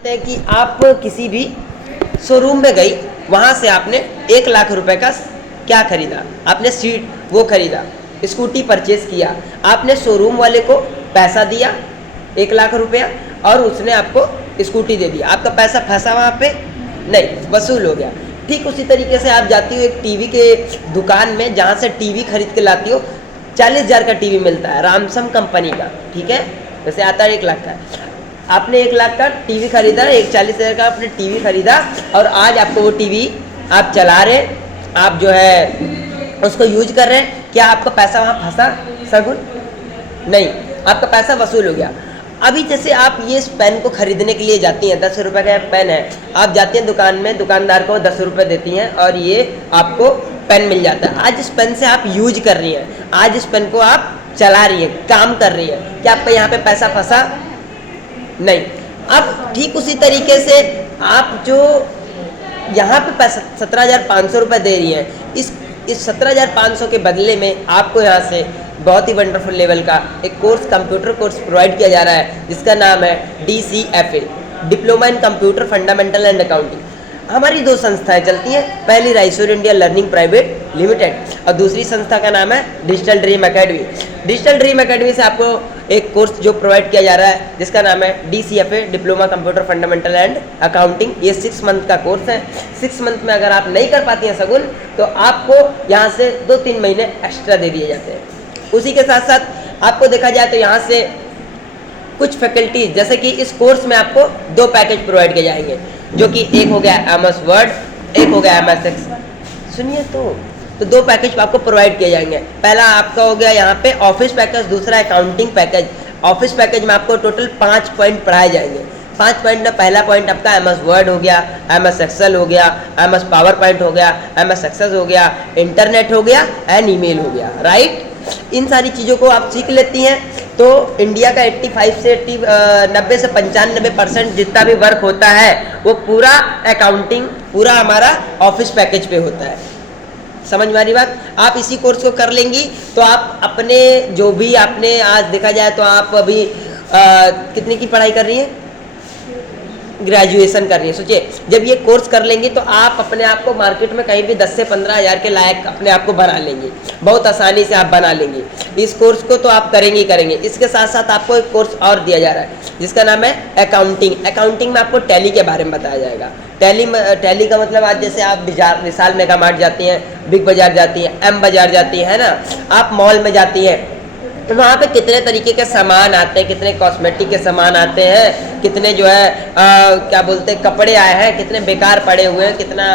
है कि आप किसी भी शोरूम में गई, वहाँ से आपने 1 लाख रुपए का क्या खरीदा, आपने सीट वो खरीदा, स्कूटी परचेज किया, आपने शोरूम वाले को पैसा दिया 1 लाख रुपया और उसने आपको स्कूटी दे दिया, आपका पैसा फंसा वहाँ पे नहीं, वसूल हो गया। ठीक उसी तरीके से आप जाती हो एक टीवी के दुकान में, जहाँ से टीवी खरीद के लाती हो, 40,000 का टीवी मिलता है रामसम कंपनी का, ठीक है, वैसे आता है 1 लाख का। आपने 1 लाख का टीवी खरीदा, 40,000 का आपने टीवी खरीदा और आज आपको वो टीवी आप चला रहे, आप जो है उसको यूज कर रहे हैं, क्या आपका पैसा वहाँ फंसा सगुन? नहीं, आपका पैसा वसूल हो गया। अभी जैसे आप ये इस पेन को खरीदने के लिए जाती हैं, 10 रुपये का पेन है, आप जाती हैं दुकान में, दुकानदार को 10 रुपये देती हैं और ये आपको पेन मिल जाता है। आज इस पेन से आप यूज कर रही हैं, आज इस पेन को आप चला रही हैं, काम कर रही हैं, क्या आपका यहाँ पे पैसा फंसा? नहीं। अब ठीक उसी तरीके से आप जो यहाँ पे पैसा 17,500 रुपये दे रही हैं, इस 17,500 के बदले में आपको यहाँ से बहुत ही वंडरफुल लेवल का एक कोर्स, कंप्यूटर कोर्स प्रोवाइड किया जा रहा है, जिसका नाम है DCFA, diploma in computer fundamental and accounting. हमारी 2 संस्थाएं चलती हैं, पहली राइसोर इंडिया लर्निंग प्राइवेट लिमिटेड और दूसरी संस्था का नाम है digital dream academy. Digital dream academy से आपको एक कोर्स जो प्रोवाइड किया जा रहा है, जिसका नाम है DCFA, diploma computer fundamental and accounting. ये 6 मंथ का कोर्स है। 6 मंथ में अगर आप नहीं कर पाती हैं सगुन, तो आपको यहाँ से 2-3 महीने एक्स्ट्रा दे दिए जाते हैं। उसी के साथ साथ आपको देखा जाए तो यहाँ से कुछ फैकल्टीज, जैसे कि इस कोर्स में आपको 2 पैकेज प्रोवाइड किए जाएंगे, जो कि एक हो गया MS वर्ड, एक हो गया MS एक्सेल। सुनिए तो 2 पैकेज आपको प्रोवाइड किए जाएंगे। पहला आपका हो गया यहाँ पे ऑफिस पैकेज, दूसरा अकाउंटिंग पैकेज। ऑफिस पैकेज में आपको टोटल 5 पॉइंट पढ़ाए जाएंगे। 5 पॉइंट में पहला पॉइंट आपका MS वर्ड हो गया, MS एक्सेल हो गया, MS पावर पॉइंट हो गया, MS एक्सेस हो गया, इंटरनेट हो गया एंड ईमेल हो गया, राइट। इन सारी चीज़ों को आप सीख लेती हैं तो इंडिया का 85 से 90 से 95% जितना भी वर्क होता है वो पूरा अकाउंटिंग, पूरा हमारा ऑफिस पैकेज पे होता है। समझ में आ रही बात? आप इसी कोर्स को कर लेंगी तो आप अपने जो भी आपने आज देखा जाए तो आप अभी कितने की पढ़ाई कर रही हैं? ग्रेजुएशन कर रही है। सोचिए, जब ये कोर्स कर लेंगे तो आप अपने आप को मार्केट में कहीं भी 10 से 15 हज़ार के लायक अपने आप को बना लेंगे, बहुत आसानी से आप बना लेंगे। इस कोर्स को तो आप करेंगे करेंगे। इसके साथ साथ आपको एक कोर्स और दिया जा रहा है, जिसका नाम है अकाउंटिंग। अकाउंटिंग में आपको टैली के बारे में बताया जाएगा। टैली का मतलब, आज जैसे आप विशाल मेगा मार्ट जाती हैं, बिग बाजार जाती हैं, M बाजार जाती हैं, है ना, आप मॉल में जाती हैं, तो वहाँ पे कितने तरीके के सामान आते हैं, कितने कॉस्मेटिक के सामान आते हैं, कितने जो है क्या बोलते हैं कपड़े आए हैं, कितने बेकार पड़े हुए हैं, कितना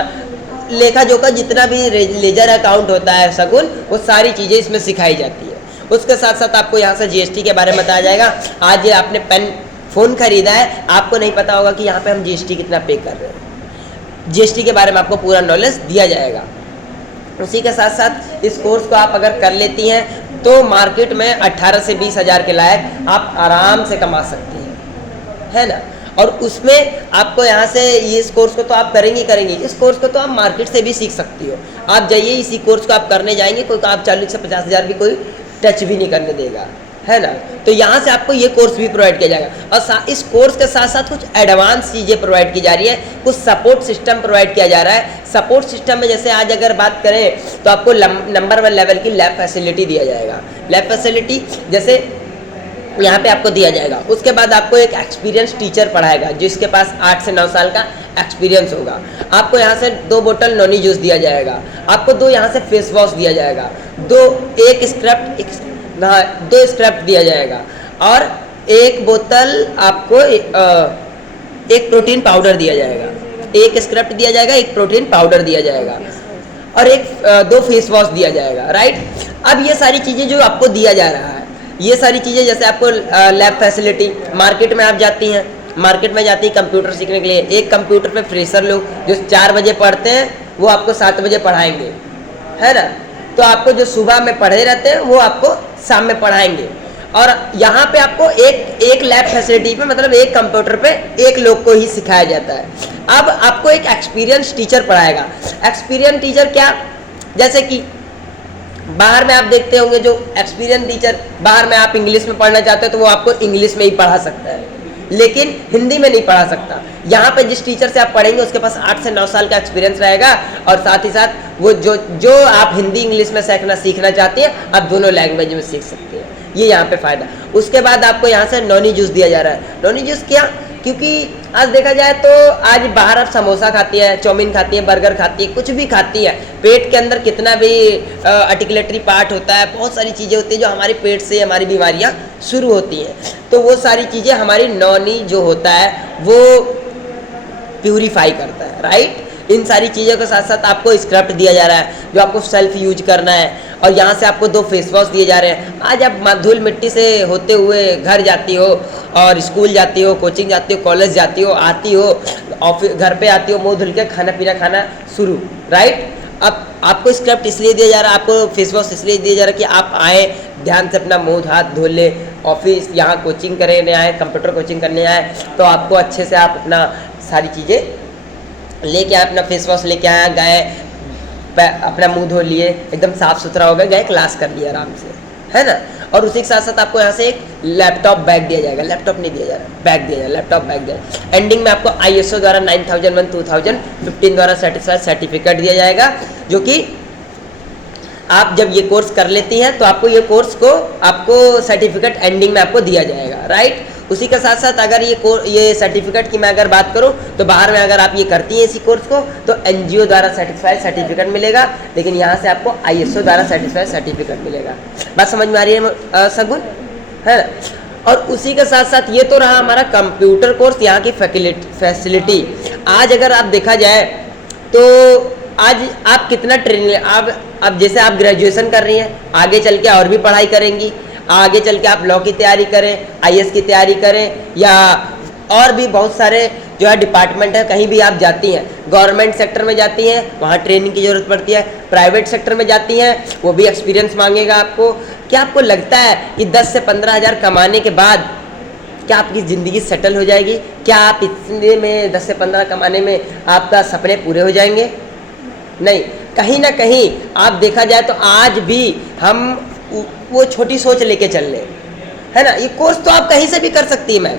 लेखा जोखा जितना भी लेजर अकाउंट होता है सगुन, वो सारी चीज़ें इसमें सिखाई जाती है। उसके साथ साथ आपको यहाँ से GST के बारे में बताया जाएगा। आज ये आपने पेन फ़ोन खरीदा है, आपको नहीं पता होगा कि यहाँ पर हम GST कितना पे कर रहे हैं। GST के बारे में आपको पूरा नॉलेज दिया जाएगा। उसी के साथ साथ इस कोर्स को आप अगर कर लेती हैं तो मार्केट में 18 से 20 हज़ार के लायक आप आराम से कमा सकती हैं, है ना। और उसमें आपको यहाँ से इस कोर्स को तो आप करेंगे करेंगे, इस कोर्स को तो आप मार्केट से भी सीख सकती हो। आप जाइए, इसी कोर्स को आप करने जाएंगे, कोई आप 40 से 50 हज़ार भी कोई टच भी नहीं करने देगा, है ना। तो यहाँ से आपको ये कोर्स भी प्रोवाइड किया जाएगा और इस कोर्स के साथ साथ कुछ एडवांस चीज़ें प्रोवाइड की जा रही है, कुछ सपोर्ट सिस्टम प्रोवाइड किया जा रहा है। सपोर्ट सिस्टम में जैसे आज अगर बात करें तो आपको नंबर 1 लेवल की लैब फैसिलिटी दिया जाएगा। लैब फैसिलिटी जैसे यहाँ पे आपको दिया जाएगा। उसके बाद आपको एक एक्सपीरियंस टीचर पढ़ाएगा, जिसके पास 8 से 9 साल का एक्सपीरियंस होगा। आपको यहाँ से 2 बोतल नॉनी जूस दिया जाएगा, आपको 2 यहाँ से फेस वॉश दिया जाएगा, 2 स्क्रब दिया जाएगा और 1 बोतल आपको एक प्रोटीन पाउडर दिया जाएगा। 1 स्क्रब दिया जाएगा, 1 प्रोटीन पाउडर दिया जाएगा और 2 फेस वॉश दिया जाएगा, राइट। अब ये सारी चीज़ें जो आपको दिया जा रहा है, ये सारी चीज़ें जैसे आपको लैब फैसिलिटी, मार्केट में आप जाती हैं, मार्केट में जाती हैं कंप्यूटर सीखने के लिए, एक कंप्यूटर पे फ्रेशर लोग जो 4 बजे पढ़ते हैं वो आपको 7 बजे पढ़ाएंगे, है ना। तो आपको जो सुबह में पढ़े रहते हैं वो आपको शाम में पढ़ाएंगे। और यहाँ पे आपको एक लैब फैसिलिटी पे, मतलब एक कंप्यूटर पे एक लोग को ही सिखाया जाता है। अब आपको एक एक्सपीरियंस टीचर पढ़ाएगा। एक्सपीरियंस टीचर क्या, जैसे कि बाहर में आप देखते होंगे जो एक्सपीरियंस टीचर, बाहर में आप इंग्लिश में पढ़ना चाहते हो तो वो आपको इंग्लिश में ही पढ़ा सकता है, लेकिन हिंदी में नहीं पढ़ा सकता। यहाँ पे जिस टीचर से आप पढ़ेंगे उसके पास 8 से 9 साल का एक्सपीरियंस रहेगा, और साथ ही साथ वो जो आप हिंदी इंग्लिश में सीखना चाहते हैं आप दोनों लैंग्वेज में सीख सकते हैं। ये यहाँ पे फ़ायदा। उसके बाद आपको यहाँ से नॉनी जूस दिया जा रहा है। नॉनी जूस क्या, क्योंकि आज देखा जाए तो आज बाहर आप समोसा खाती है, चाउमीन खाती है, बर्गर खाती है, कुछ भी खाती है, पेट के अंदर कितना भी आर्टिकुलेटरी पार्ट होता है, बहुत सारी चीज़ें होती हैं जो हमारे पेट से हमारी बीमारियां शुरू होती हैं। तो वो सारी चीज़ें हमारी नॉनी जो होता है वो प्यूरीफाई करता है, राइट। इन सारी चीज़ों के साथ साथ आपको स्क्रब दिया जा रहा है जो आपको सेल्फ यूज करना है, और यहाँ से आपको 2 फेस वॉश दिए जा रहे हैं। आज आप धूल मिट्टी से होते हुए घर जाती हो और स्कूल जाती हो, कोचिंग जाती हो, कॉलेज जाती हो, आती हो, ऑफिस घर पे आती हो, मुँह धुल के खाना पीना खाना शुरू, राइट। अब आपको स्क्रब इसलिए दिया जा रहा है, आपको फेस वॉश इसलिए दिया जा रहा है कि आप आए, ध्यान से अपना मुँह हाथ धो ले, ऑफिस यहाँ कोचिंग करने आए, कंप्यूटर कोचिंग करने आए, तो आपको अच्छे से आप अपना सारी चीज़ें लेके आए, अपना फेस वॉश लेके आए, गए अपना मुंह धो लिए, एकदम साफ़ सुथरा हो गए क्लास कर लिया आराम से, है ना। और उसी के साथ साथ आपको यहाँ से एक लैपटॉप बैग दिया जाएगा, लैपटॉप नहीं दिया जा रहा, बैग दिया जाएगा, लैपटॉप बैग दिया जाएगा। एंडिंग में आपको ISO द्वारा 9001 2015 द्वारा सर्टिफिकेट दिया जाएगा, जो कि आप जब ये कोर्स कर लेती हैं तो आपको ये कोर्स को आपको सर्टिफिकेट एंडिंग में आपको दिया जाएगा, राइट। उसी के साथ साथ अगर ये सर्टिफिकेट की मैं अगर बात करूं तो बाहर में अगर आप ये करती हैं इसी कोर्स को तो NGO द्वारा सर्टिफाइड सर्टिफिकेट मिलेगा, लेकिन यहाँ से आपको ISO द्वारा सर्टिफाइड सर्टिफिकेट मिलेगा। बात समझ में आ रही है सगुन, है ना। और उसी के साथ साथ ये तो रहा हमारा कंप्यूटर कोर्स, यहाँ की फैसिलिटी। आज अगर आप देखा जाए तो आज आप कितना ट्रेनिंग, अब जैसे आप ग्रेजुएशन कर रही हैं, आगे चल के और भी पढ़ाई करेंगी, आगे चल के आप लॉ की तैयारी करें, IAS की तैयारी करें, या और भी बहुत सारे जो है डिपार्टमेंट है, कहीं भी आप जाती हैं, गवर्नमेंट सेक्टर में जाती हैं वहाँ ट्रेनिंग की ज़रूरत पड़ती है, प्राइवेट सेक्टर में जाती हैं वो भी एक्सपीरियंस मांगेगा आपको। क्या आपको लगता है कि 10 से 15 हज़ार कमाने के बाद क्या आपकी ज़िंदगी सेटल हो जाएगी? क्या आप इतने में 10 से 15 कमाने में आपका सपने पूरे हो जाएंगे? नहीं, कहीं ना कहीं आप देखा जाए तो आज भी हम वो छोटी सोच लेके चल रहे, है ना। ये कोर्स तो आप कहीं से भी कर सकती है मैम,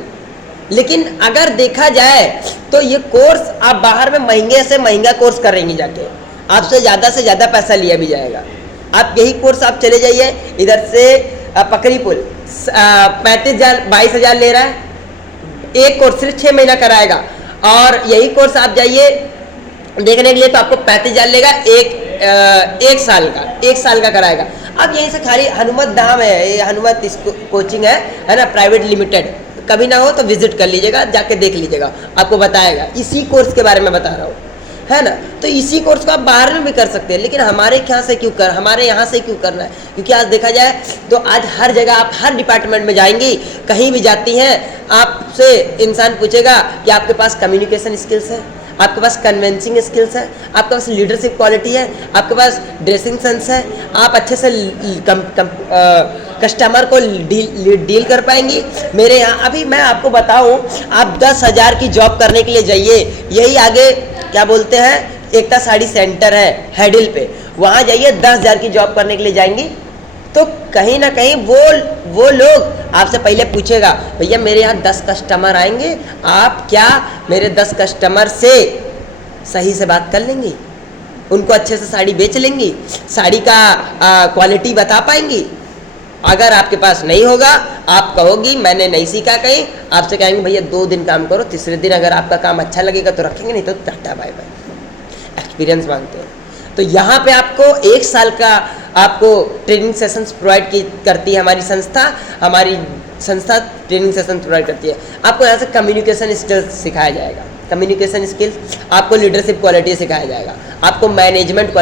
लेकिन अगर देखा जाए तो ये कोर्स आप बाहर में महंगे से महंगा कोर्स करेंगे, जाके आपसे ज़्यादा पैसा लिया भी जाएगा। आप यही कोर्स आप चले जाइए इधर से पकड़ी पुल 22,000 ले रहा है, एक कोर्स सिर्फ 6 महीना कराएगा, और यही कोर्स आप जाइए देखने के लिए तो आपको 35,000 लेगा, एक साल का कराएगा। अब यहीं से खाली हनुमत धाम है, ये हनुमत कोचिंग है ना, प्राइवेट लिमिटेड, कभी ना हो तो विजिट कर लीजिएगा, जाके देख लीजिएगा, आपको बताएगा। इसी कोर्स के बारे में बता रहा हूँ, है ना। तो इसी कोर्स को आप बाहर में भी कर सकते हैं, लेकिन हमारे यहाँ से क्यों करना है? क्योंकि आज देखा जाए तो आज हर जगह आप हर डिपार्टमेंट में जाएंगी, कहीं भी जाती हैं, आपसे इंसान पूछेगा कि आपके पास कम्युनिकेशन स्किल्स है, आपके पास कन्विंसिंग स्किल्स है, आपके पास लीडरशिप क्वालिटी है, आपके पास ड्रेसिंग सेंस है, आप अच्छे से कस्टमर को डील कर पाएंगी। मेरे यहाँ अभी मैं आपको बताऊँ, आप 10,000 की जॉब करने के लिए जाइए, यही आगे क्या बोलते हैं एकता साड़ी सेंटर है हैडिल पे, वहाँ जाइए, 10,000 की जॉब करने के लिए जाएंगी तो कहीं ना कहीं वो लोग आपसे पहले पूछेगा, भैया मेरे यहाँ 10 कस्टमर आएंगे, आप क्या मेरे 10 कस्टमर से सही से बात कर लेंगी, उनको अच्छे से साड़ी बेच लेंगी, साड़ी का क्वालिटी बता पाएंगी? अगर आपके पास नहीं होगा, आप कहोगी मैंने नहीं सीखा कहीं, आपसे कहेंगे भैया 2 दिन काम करो, तीसरे दिन अगर आपका काम अच्छा लगेगा तो रखेंगे, नहीं तो टाटा बाय बाय। एक्सपीरियंस मांगते हैं। तो यहाँ पे आपको 1 साल का आपको ट्रेनिंग सेशंस प्रोवाइड करती है हमारी संस्था ट्रेनिंग सेशन प्रोवाइड करती है। आपको यहाँ से कम्युनिकेशन स्किल्स सिखाया जाएगा, कम्युनिकेशन स्किल्स, आपको लीडरशिप क्वालिटी सिखाया जाएगा, आपको मैनेजमेंट